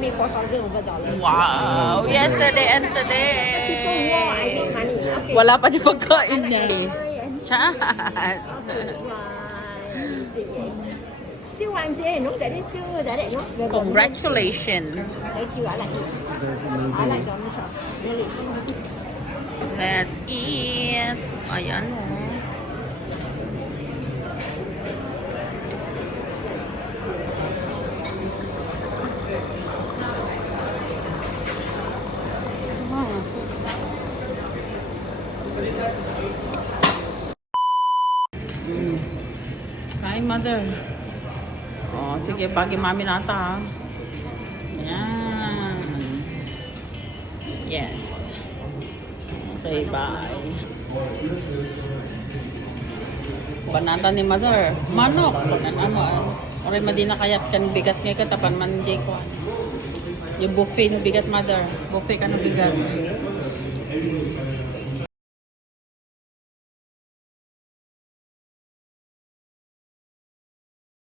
made 4,000 over dollars. Wow! Yesterday and today! People more, I make money. Okay. Wala pa yung pagkain niya. Chas! Okay, see. Still YMCA, no? That is still that, no? Congratulations! Thank you, I like it. I like Donald Trump. Really. Let's eat! Ayan o. Kain, mother. Oh, sige, bagi mami nata ha. Yan. Yes. Okay, bye. Banata ni mother. Manok. Banata mo. Oray madina kayat kan bigat ngay katapan man di ko. Yung buffet na bigat mother. Buffet ka na bigat.